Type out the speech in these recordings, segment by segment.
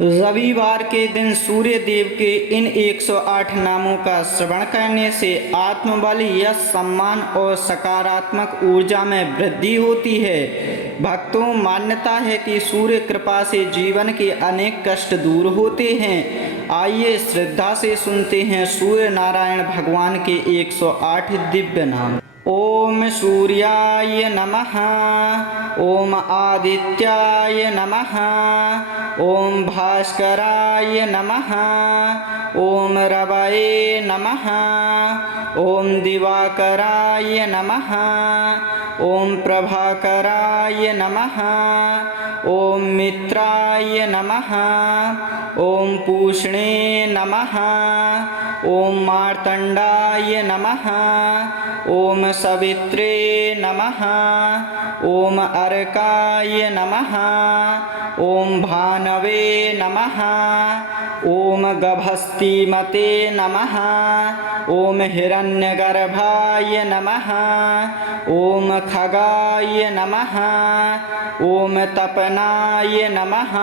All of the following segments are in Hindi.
रविवार के दिन सूर्य देव के इन 108 नामों का श्रवण करने से आत्मबल, यश, सम्मान और सकारात्मक ऊर्जा में वृद्धि होती है। भक्तों, मान्यता है कि सूर्य कृपा से जीवन के अनेक कष्ट दूर होते हैं। आइए श्रद्धा से सुनते हैं सूर्य नारायण भगवान के 108 दिव्य नाम। ओम सूर्याय नमः। ओम आदित्याय नमः। ओम भास्कराय नमः। ओम रवये नमः। ओम दिवाकराय नमः। ओम प्रभाकराय नमः। ओम मित्राय नमः। ओम पूष्णे नमः। ओम मार्तंडाय नमः। ओम सवित्रे नमः। ओम अर्काय नमः। ओम भानवे नमः। ओम गभस्तिमते नमः। ओम हिरण्यगर्भाय नमः। ओम खगाय नमः। ओम तपनाय नमः।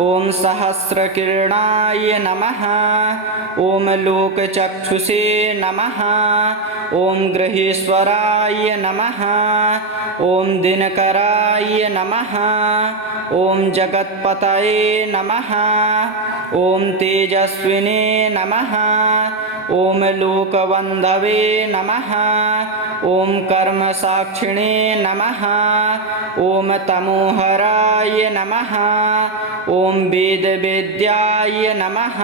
ओम सहस्रकिरणाय नमः। ओम लोकचक्षुषे नमः। ओम गृहेश्वराय नमः। ओम दिनकराय नमः। ओम जगत्पतये नमः। ओम तेजस्विने नमः। ओम लोकबन्धवे नमः। ओम कर्मसाक्षिणे नमः। ओम तमोहराय नमः। ओम वेदवेद्याय नमः।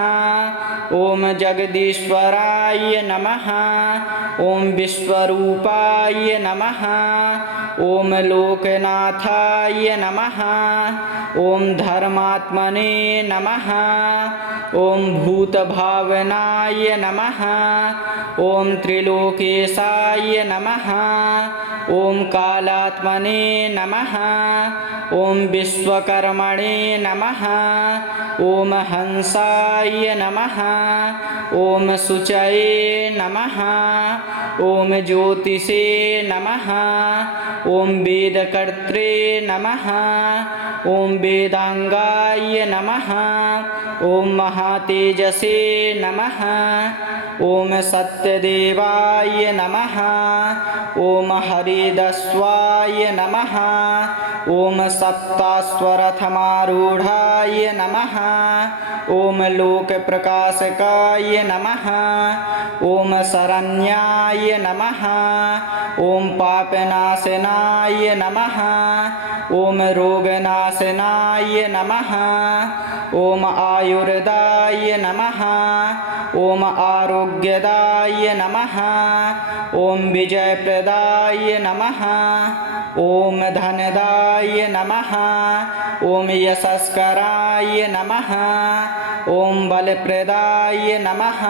ओम जगदीश्वराय नमः। ओम विश्वरूपाय नमः। ओम लोकनाथाय नमः। ओम धर्मात्मने नमः। ओम भूतभावनाय नमः। ओम त्रिलोकेशाय नमः। ओम कालात्मने नमः। ओम विश्वकर्मणे नमः। ओम हंसाय नमः। ओम शुचये नमः। ओम ज्योतिषे नमः। ओम वेदकर्त्रे नमः। ओम वेदांगाय नमः। ओम महातेजसे नमः। ओम सत्यदेवाय नमः। ओम हरिदस्वाय नमः। ओम सप्ताश्वरथमारूढ़ाय नमः। ओम लोकप्रकाशकाय नमः। ओम शरण्याय नमः। ओम पापनाशनाय नमः। ओम रोगनाशनाय नमः। ओम आयुर्दाय नमः। ओम आरोग्यदाय नमः। ओम विजयप्रदाय नमः। ओम धनदाय नमः। ओम यशस्कराय नमः। ओम बलप्रदाय नमः।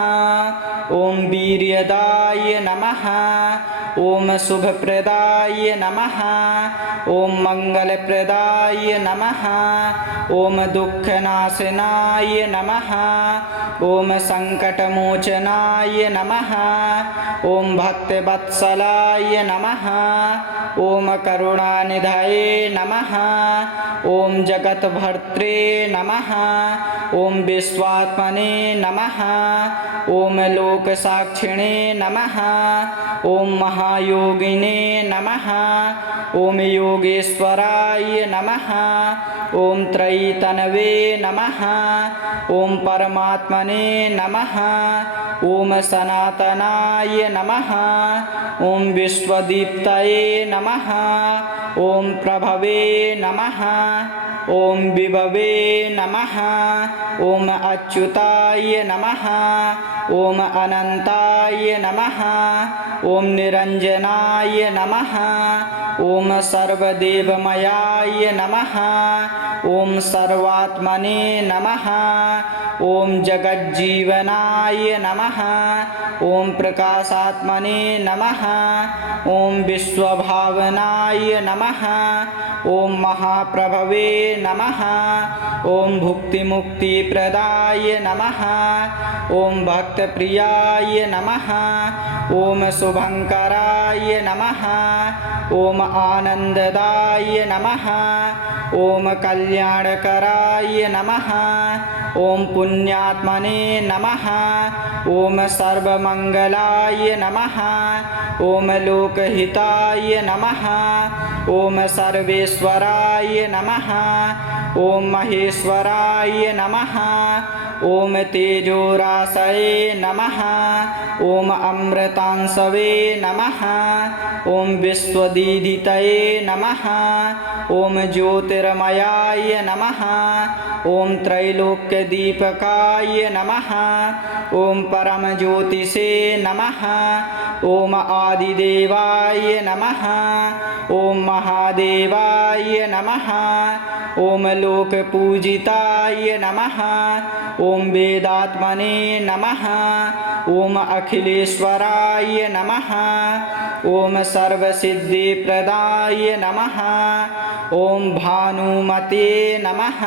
ओम वीर्यदाय नमः। ओम शुभप्रदाय नमः। ओम मंगलप्रदाय नमः। ओम दुःखनाशनाय नमः। ओम संकटमोचनाय नमः। ओम भक्तवत्सलाय नमः। ओम करुणानिधये नमः। ओम जगत्भर्त्रे नमः। ओम विश्वात्मने नमः। ओम लोकसाक्षिणे नमः। ओम महायोगिने नमः। ओम योगेश्वराय नमः। ओम त्रयीतनवे नमः। ओम परमात्मने नमः। ओम सनातनाय नमः। ओम विश्वदीप्तये नमः। ओम प्रभवे नमः। ओम विभवे नमः। ओम अच्युताय नमः। ओम अनंताय नमः। ओम निरंजनाय नमः। ओम सर्वदेवमयाय नमः। ओम सर्वात्मने नमः। ओम जगज्जीवनाय नमः। ओम प्रकाशात्मने नमः। ओम विश्वभावनाय नमः। ओम महाप्रभवे नमः। ओम भुक्तिमुक्तिप्रदाय नमः। ओम भक्तप्रियाय नमः। ओम शुभंकराय नमः। ओम आनंददाय नमः। ओम कल्याणाय कल्याणकराय नमः। ॐ पुण्यात्मने नमः। ॐ सर्वमङ्गलाय नमः। ॐ लोकहिताय नमः। ॐ सर्वेश्वराय नमः। ॐ महेश्वराय नमः। ॐ तेजोराशये नमः। ॐ अमृतांशवे नमः। ॐ विश्वदीदितये नमः। ॐ ज्योतिर्मयाय नमः। ॐ त्रैलोक्यदीपकाय नमः। ॐ परमज्योतिषे नमः। ॐ आदिदेवाय नमः। ॐ महादेवाय नमः। ॐ लोकपूजिताय नमः। ॐ वेदात्मने नमः। ॐ अखिलेश्वराय नमः। ॐ सर्वसिद्धिप्रदाय नमः। ॐ भानुमते नमः।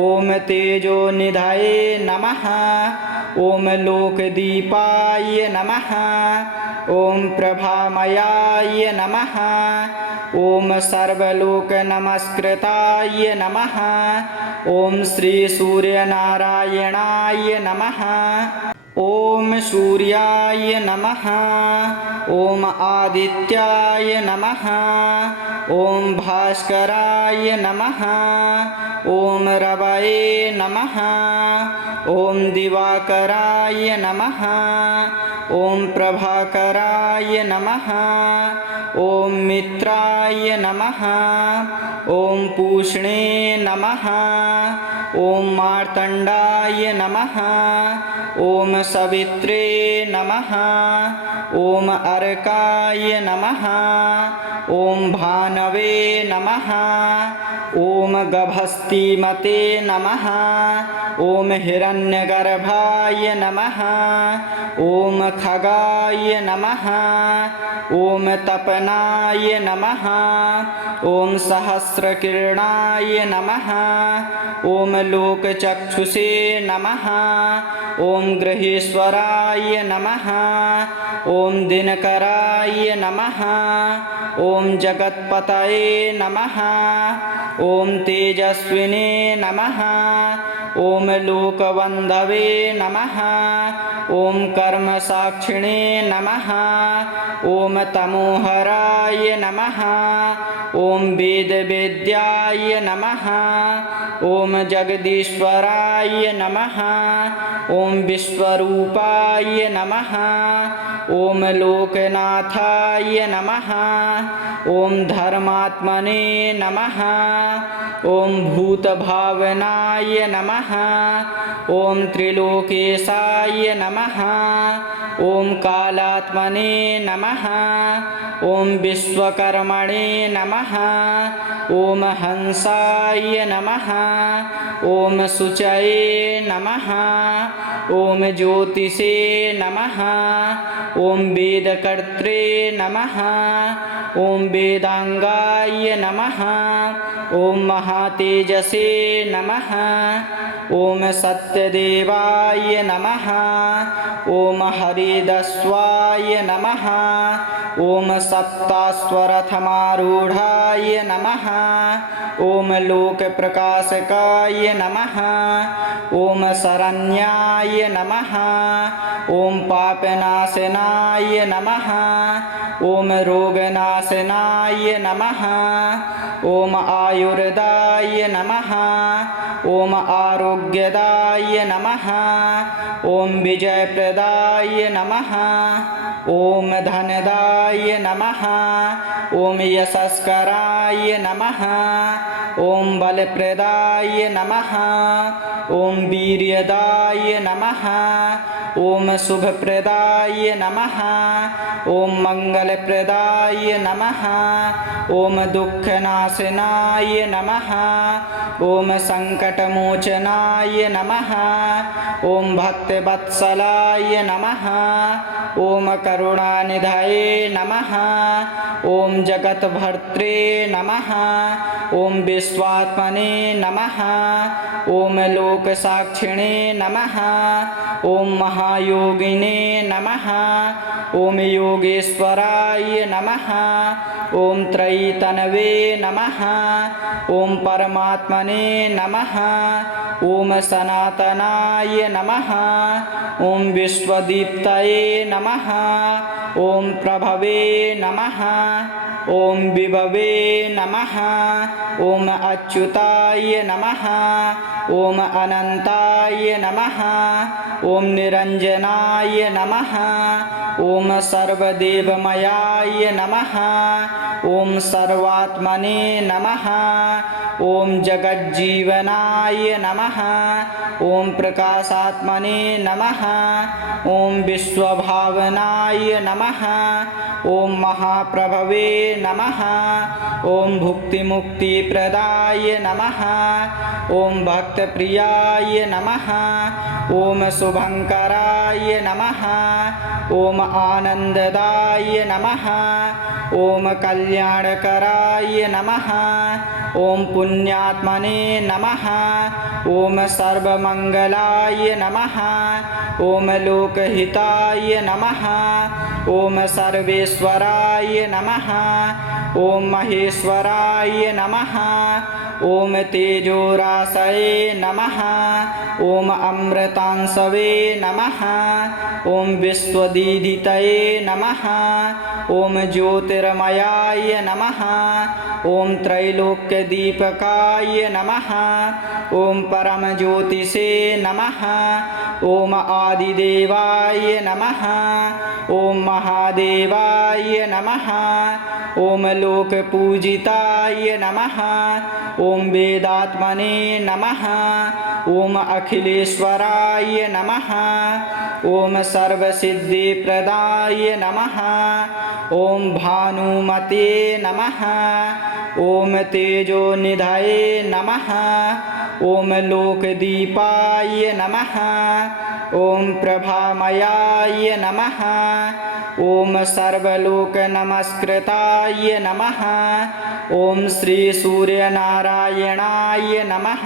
ॐ तेजोनिधये नमः। ॐ लोकदीपाय नमः। ॐ प्रभामयाय नमः। ॐ सर्वलोकनमस्कृताय नमः। ॐ श्रीसूर्यनारायणाय नमः। ॐ सूर्याय नमः। ॐ आदित्याय नमः। ॐ भास्कराय नमः। ॐ रवये नमः। ॐ दिवाकराय नमः। ॐ प्रभाकराय नमः। ॐ मित्राय नमः। ॐ पूष्णे नमः। ॐ मार्तण्डाय नमः। ॐ सवित्रे नमः। ॐ अर्काय नमः। ॐ भानवे नमः। ॐ गभस्तिमते नमः। ॐ हिरण्यगर्भाय नमः। ॐ खगाय नमः। ॐ तपनाय नमः। ॐ सहस्रकिरणाय नमः। ॐ लोकचक्षुषे नमः। ॐ गृहेश्वराय नमः। ॐ दिनकराय नमः। ॐ जगत्पतये नमः। ॐ तेजस्विने नमः। ॐ लोकबन्धवे नमः। ॐ कर्मसाक्षिणे नमः। ॐ तमोहराय नमः। ॐ वेदवेद्याय नमः। ॐ जगदीश्वराय नमः। ॐ विश्वरूपाय नमः। ॐ लोकनाथाय नमः। ॐ धर्मात्मने नमः। ॐ भूतभावनाय नमः। ॐ त्रिलोकेशाय नमः। ॐ कालात्मने नमः। ॐ विश्वकर्मणे नमः। ॐ हंसाय नमः। ॐ शुचये नमः। ॐ ज्योतिषे नमः। ॐ वेदकर्त्रे नमः। ॐ वेदांगाय नमः। ॐ महातेजसे नमः। ॐ सत्यदेवाय नमः। ॐ हरिदस्वाय नमः। ॐ सप्तास्वरथमारूढाय नमः। ॐ लोकप्रकाशकाय नमः। ॐ शरण्याय नमः। ॐ पापनाशनाय नमः। ॐ रोगनाशनाय नमः। ॐ आयुर्दाय नमः। ॐ आरोग्यदाय नमः। ॐ विजयप्रदाय नमः। ॐ धनदाय नमः। ॐ यशस्कराय नमः। ॐ बलप्रदाय नमः। ॐ वीर्यदाय नमः। ॐ शुभप्रदाय नमः। ॐ मङ्गलप्रदाय नमः। ॐ दुःखनाशनाय नमः। ॐ सङ्कटमोचनाय नमः। ॐ भक्तवत्सलाय नमः। ॐ करुणानिधये नमः। ॐ जगत्भर्त्रे नमः। ॐ विश्वात्मने नमः। ॐ लोकसाक्षिणे नमः। ॐ महायोगिने नमः। ॐ योगेश्वराय नमः। ॐ त्रयीतनवे नमः। ॐ परमात्मने नमः। ॐ सनातनाय नमः। ॐ विश्वदीप्तये नमः। ॐ प्रभवे नमः। ॐ विभवे नमः। ॐ अच्युताय नमः। ॐ अनन्ताय नमः। ॐ निरञ्जनाय नमः। ॐ सर्वदेवमयाय नमः। ॐ सर्वात्मने नमः। ॐ जगज्जीवनाय नमः। ॐ प्रकाशात्मने नमः। ॐ विश्वभावनाय नमः। ॐ महाप्रभवे नमः। ॐ भुक्तिमुक्तिप्रदाय नमः। ॐ भक्तप्रियाय नमः। ॐ शुभङ्कराय नमः। ॐ आनन्ददाय नमः। ॐ कल्याणकराय नमः। ॐ पुण्यात्मने नमः। ॐ सर्वमङ्गलाय नमः। ॐ लोकहिताय नमः। ॐ सर्वेश्वराय नमः। ॐ महेश्वराय नमः। ॐ तेजोराशये नमः। ॐ अमृतांशवे नमः। ॐ विश्वदीधितये नमः। ॐ ज्योतिर्मयाय नमः। ॐ त्रैलोक्यदीपकाय नमः। ॐ परमज्योतिषे नमः। ॐ आदिदेवाय नमः। ॐ महादेवाय नमः। ॐ लोकपूजिताय नमः। ॐ वेदात्मने नमः। ॐ अखिलेश्वराय नमः। ॐ सर्वसिद्धिप्रदाय नमः। ॐ भानुमते नमः। ॐ तेजोनिधये नमः। ॐ लोकदीपाय नमः। ॐ प्रभामयाय नमः। ॐ सर्वलोकनमस्कृताय नमः। ॐ श्रीसूर्यनारायणाय नमः।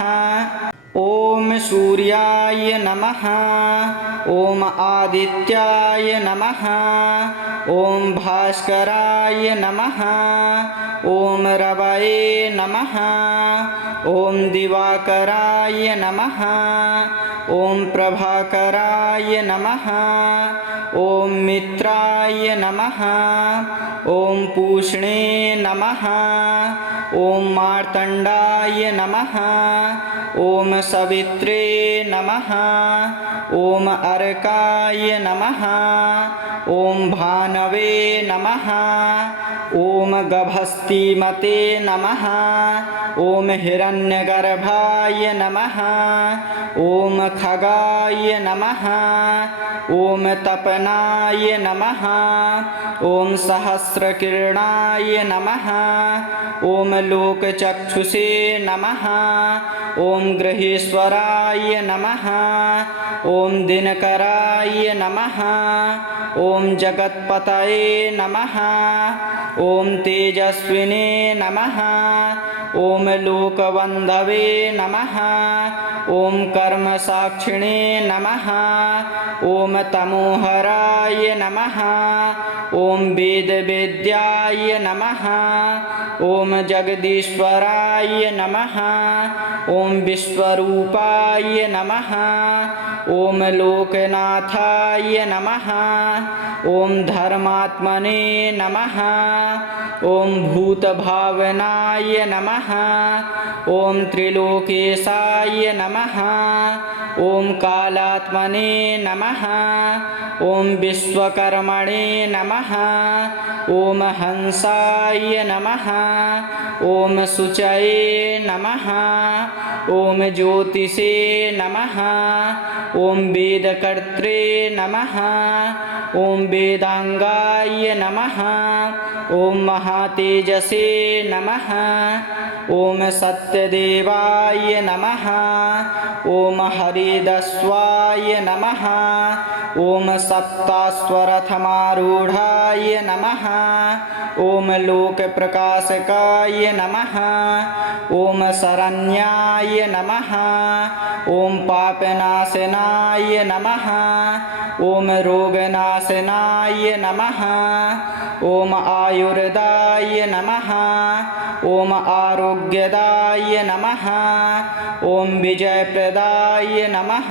ॐ सूर्याय नमः। ॐ आदित्याय नमः। ॐ भास्कराय नमः। ॐ रवये नमः। ॐ दिवाकराय नमः। ॐ प्रभाकराय नमः। ॐ मित्राय नमः। ॐ पूष्णे नमः। ॐ मार्तण्डाय नमः। ॐ सवित्रे नमः। ॐ अर्काय नमः। ॐ भानवे नमः। ॐ गभस्तिमते नमः। ॐ हिरण्यगर्भाय नमः। ॐ खगाय नमः। ॐ तपनाय नमः। ॐ सहस्रकिरणाय नमः। ॐ लोकचक्षुषे नमः। ॐ गृहेश्वराय नमः। ॐ दिनकराय नमः। ॐ जगत्पतये नमः। ॐ तेजस्विने नमः। ॐ लोकबन्धवे नमः। ॐ कर्मसाक्षिणे नमः। ॐ तमोहराय नमः। ॐ वेदवेद्याय नमः। ॐ जगदीश्वराय नमः। ॐ विश्वरूपाय नमः। ॐ लोकनाथाय नमः। ॐ धर्मात्मने नमः। ॐ भूतभावनाय नमः। ॐ त्रिलोकेशाय नमः। ॐ कालात्मने नमः। ॐ विश्वकर्मणे नमः। ॐ हंसाय नमः। ॐ शुचये नमः। ॐ ज्योतिषे नमः। ॐ वेदकर्त्रे नमः। ॐ वेदांगाय नमः। ॐ महातेजसे नमः। ॐ सत्यदेवाय नमः। ॐ हरिदस्वाय नमः। ॐ सप्ताश्वरथमारूढाय नमः। ॐ लोकप्रकाशकाय नमः। ॐ शरण्याय नमः। ॐ पापनाशनाय नमः। ॐ रोगनाशनाय नमः। ॐ आयुर्दाय नमः। ॐ आरोग्यदाय नमः। ॐ विजयप्रदाय नमः।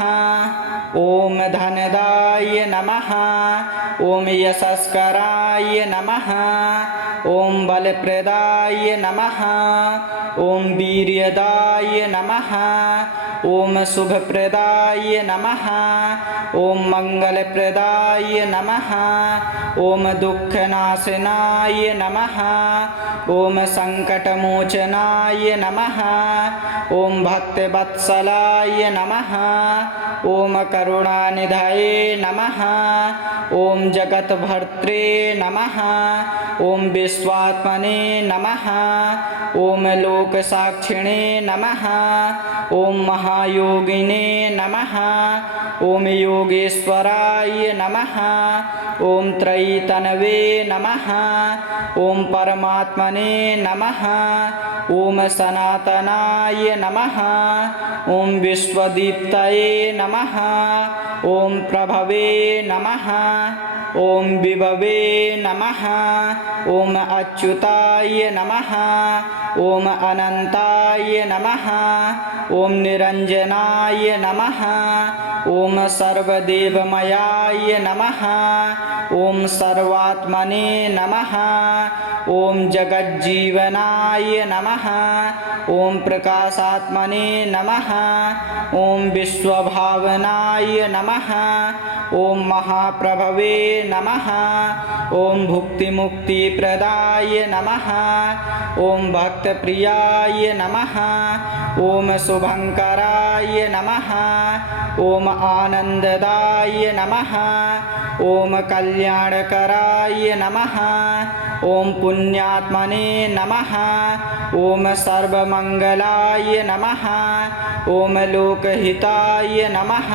ॐ धनदाय नमः। ॐ यशस्कराय नमः। ॐ बलप्रदाय नमः। ॐ वीर्यदाय नमः। ॐ शुभप्रदाय नमः। ॐ मङ्गलप्रदाय नमः। ॐ दुःखनाशनाय नमः। ॐ सङ्कटमोचनाय नमः। ॐ भक्तवत्सलाय नमः। ॐ करुणानिधये नमः। ॐ जगद्भर्त्रे नमः। ॐ विश्वात्मने नमः। ॐ लोकसाक्षिणे नमः। ॐ महायोगिने नमः। ॐ योगेश्वराय नमः। ॐ त्रयीतनवे नमः। ॐ परमात्मने नमः। ॐ सनातनाय नमः। ॐ विश्वदीप्तये नमः। ॐ प्रभवे नमः। ॐ विभवे नमः। ॐ अच्युताय नमः। ॐ अनन्ताय नमः। ॐ निरञ्जनाय नमः। ॐ सर्वदेवमयाय नमः। ॐ सर्वात्मने नमः। ॐ जगज्जीवनाय नमः। ॐ प्रकाशात्मने नमः। ॐ विश्वभावनाय नमः। ॐ महाप्रभवे नमः। ॐ भुक्तिमुक्तिप्रदाय नमः। ॐ भक्तप्रियाय नमः। ॐ शुभङ्कराय नमः। ॐ आनन्ददाय नमः। ॐ कल्याणकराय नमः। ॐ पुण्यात्मने नमः। ॐ सर्वमङ्गलाय नमः। ॐ लोकहिताय नमः।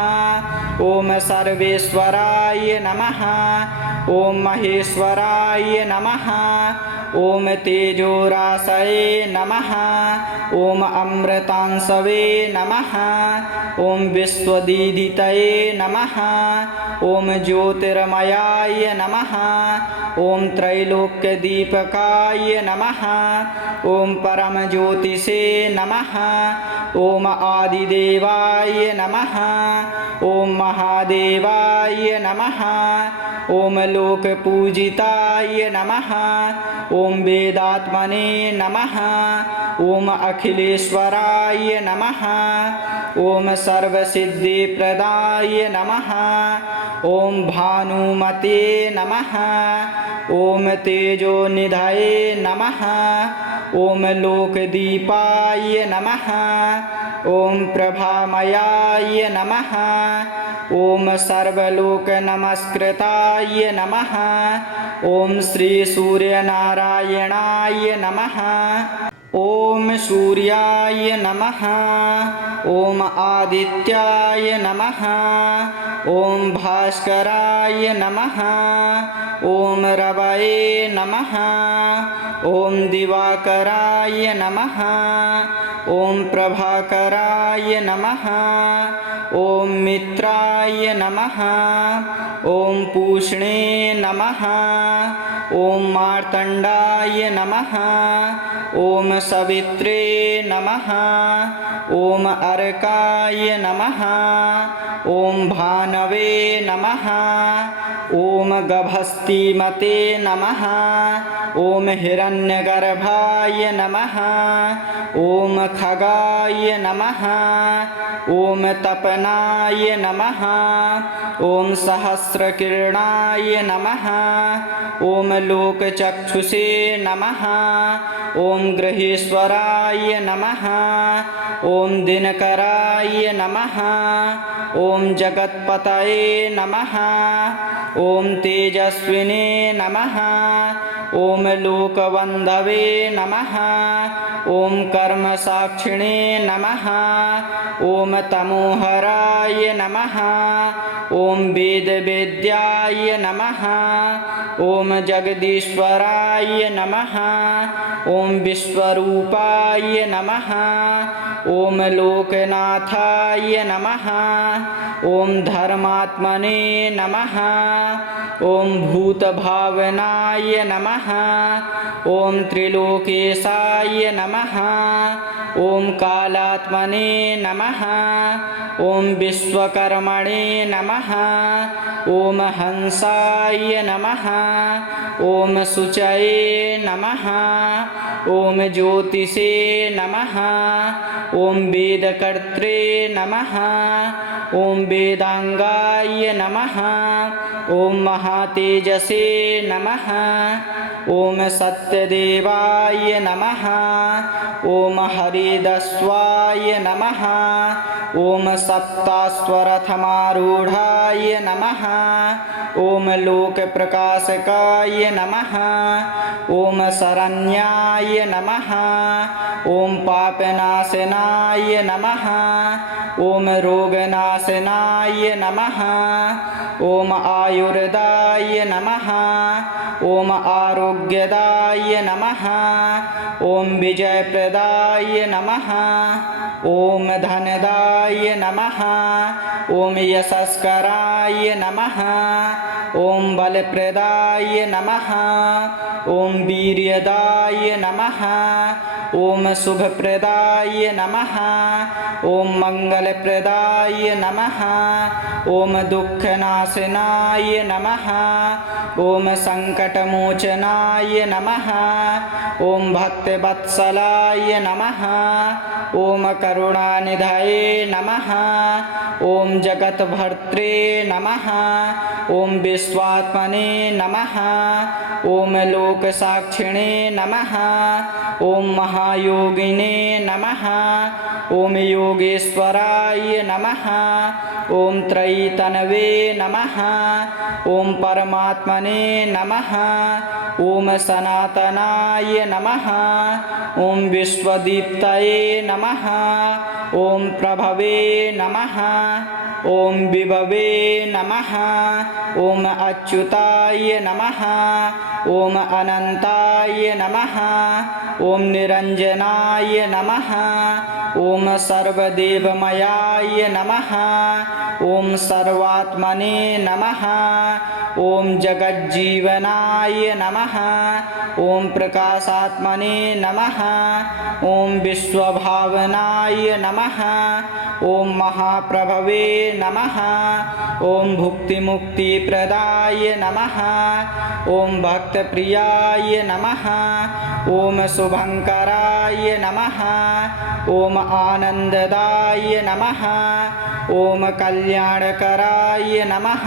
ॐ सर्वेश्वराय नमः। ॐ महेश्वराय नमः। ॐ तेजोराशये नमः। ॐ अमृतांशवे नमः। ॐ विश्वदीदितये नमः। ॐ ज्योतिर्मयाय नमः। ॐ त्रैलोक्यदीपकाय नमः। ॐ परमज्योतिषे नमः। ॐ आदिदेवाय नमः। ॐ महादेवाय नमः। ॐ लोकपूजिताय नमः। ॐ वेदात्मने नमः। ॐ अखिलेश्वराय नमः। ॐ सर्वसिद्धिप्रदाय नमः। ॐ भानुमते नमः। ॐ तेजोनिधये नमः। ॐ लोकदीपाय नमः। ॐ प्रभामयाय नमः। ॐ सर्वलोकनमस्कृताय नमः। ॐ श्रीसूर्यनारायणाय नमः। ॐ सूर्याय नमः। ॐ आदित्याय नमः। ॐ भास्कराय नमः। ॐ रवये नमः। ॐ दिवाकराय नमः। ॐ प्रभाकराय नमः। ॐ मित्राय नमः। ॐ पूष्णे नमः। ॐ मार्तण्डाय नमः। ॐ सवित्रे नमः। ॐ अर्काय नमः। ॐ भानवे नमः। ॐ गभस्तिमते नमः। ॐ हिरण्यगर्भाय नमः। ॐ खगाय नमः। ॐ तपनाय नमः। ॐ सहस्रकिरणाय नमः। ॐ लोकचक्षुषे नमः। ॐ गृहेश्वराय नमः। ॐ दिनकराय नमः। ॐ जगत्पतये नमः। ॐ तेजस्विने नमः। ॐ लोकबन्धवे नमः। ॐ कर्मसा साक्षिणे नमः। ॐ तमोहराय नमः। ॐ वेदवेद्याय नमः। ॐ जगदीश्वराय नमः। ॐ विश्वरूपाय नमः। ॐ लोकनाथाय नमः। ॐ धर्मात्मने नमः। ॐ भूतभावनाय नमः। ॐ त्रिलोकेशाय नमः। ॐ कालात्मने नमः। ॐ विश्वकर्मणे नमः। ॐ हंसाय नमः। ॐ शुचये नमः। ॐ ज्योतिषे नमः। ॐ वेदकर्त्रे नमः। ॐ वेदांगाय नमः। ॐ महातेजसे नमः। ॐ सत्यदेवाय नमः। ॐ हरिदस्वाय नमः। ॐ सप्ताश्वरथमारूढाय नमः। ॐ लोकप्रकाशकाय नमः। ॐ शरण्याय नमः। ॐ पापनाशनाय नमः। ॐ रोगनाशनाय नमः। ॐ आयुर्दाय नमः। ॐ आरोग्यदाय नमः। ॐ विजयप्रदाय नमः। ॐ धनदाय नमः। ॐ यशस्कराय नमः। ॐ बलप्रदाय नमः। ॐ वीर्यदाय नमः। ॐ शुभप्रदाय नमः। ॐ मंगलप्रदाय नमः। ॐ दुःखनाशनाय नमः। ॐ संकटमोचनाय नमः। ॐ भक्तवत्सलाय नमः। ॐ करुणानिधये नमः। ॐ जगत्भर्त्रे नमः। ॐ विश्वात्मने नमः। ॐ लोकसाक्षिणे नमः। ॐ महायोगिने नमः। ॐ योगेश्वराय नमः। ॐ त्रयीतनवे नमः। ॐ परमात्मने नमः। ॐ सनातनाय नमः। ॐ विश्वदीप्तये नमः। ॐ प्रभवे नमः। ॐ विभवे नमः। ॐ अच्युताय नमः। ॐ अनन्ताय नमः। ॐ निरञ्जनाय नमः। ॐ सर्वदेवमयाय नमः। ॐ सर्वात्मने नमः। ॐ जगज्जीवनाय नमः। ॐ प्रकाशात्मने नमः। ॐ विश्वभावनाय नमः। ॐ महाप्रभवे नमः। ॐ भुक्तिमुक्तिप्रदाय नमः। ॐ भक्तप्रियाय नमः। ॐ शुभङ्कराय नमः। ॐ आनन्ददाय नमः। ॐ कल्याणकराय नमः।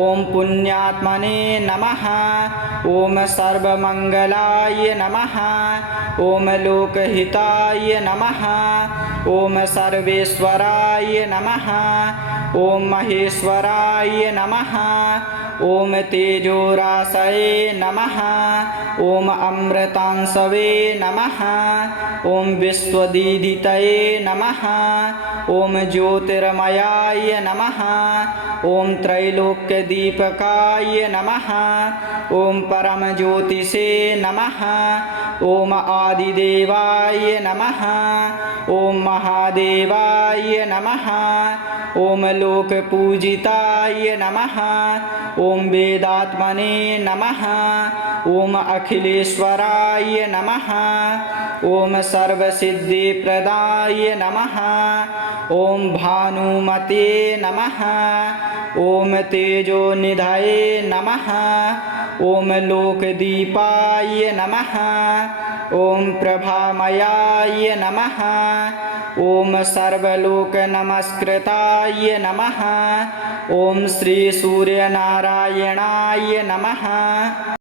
ॐ पुण्यात्मने नमः। ॐ सर्वमङ्गलाय नमः। ॐ लोकहिताय नमः। ॐ सर्वेश्वराय नमः। ॐ महेश्वराय नमः। ॐ तेजोराशये नमः। ॐ अमृतांशवे नमः। ॐ विश्वदीधितये नमः। ॐ ज्योतिर्मयाय नमः। ॐ त्रैलोक्यदीपकाय नमः। ॐ परमज्योतिषे नमः। ॐ आदिदेवाय नमः। ॐ महादेवाय नमः। ॐ लोकपूजिताय नमः। ॐ वेदात्मने नमः। ॐ अखिलेश्वराय नमः। ॐ सर्वसिद्धिप्रदाय नमः। ॐ भानुमते नमः। ॐ तेजोनिधये नमः। ॐ लोकदीपाय नमः। ॐ प्रभामयाय नमः। ॐ सर्वलोकनमस्कृताय नमः। ॐ श्रीसूर्यनारायणाय नमः।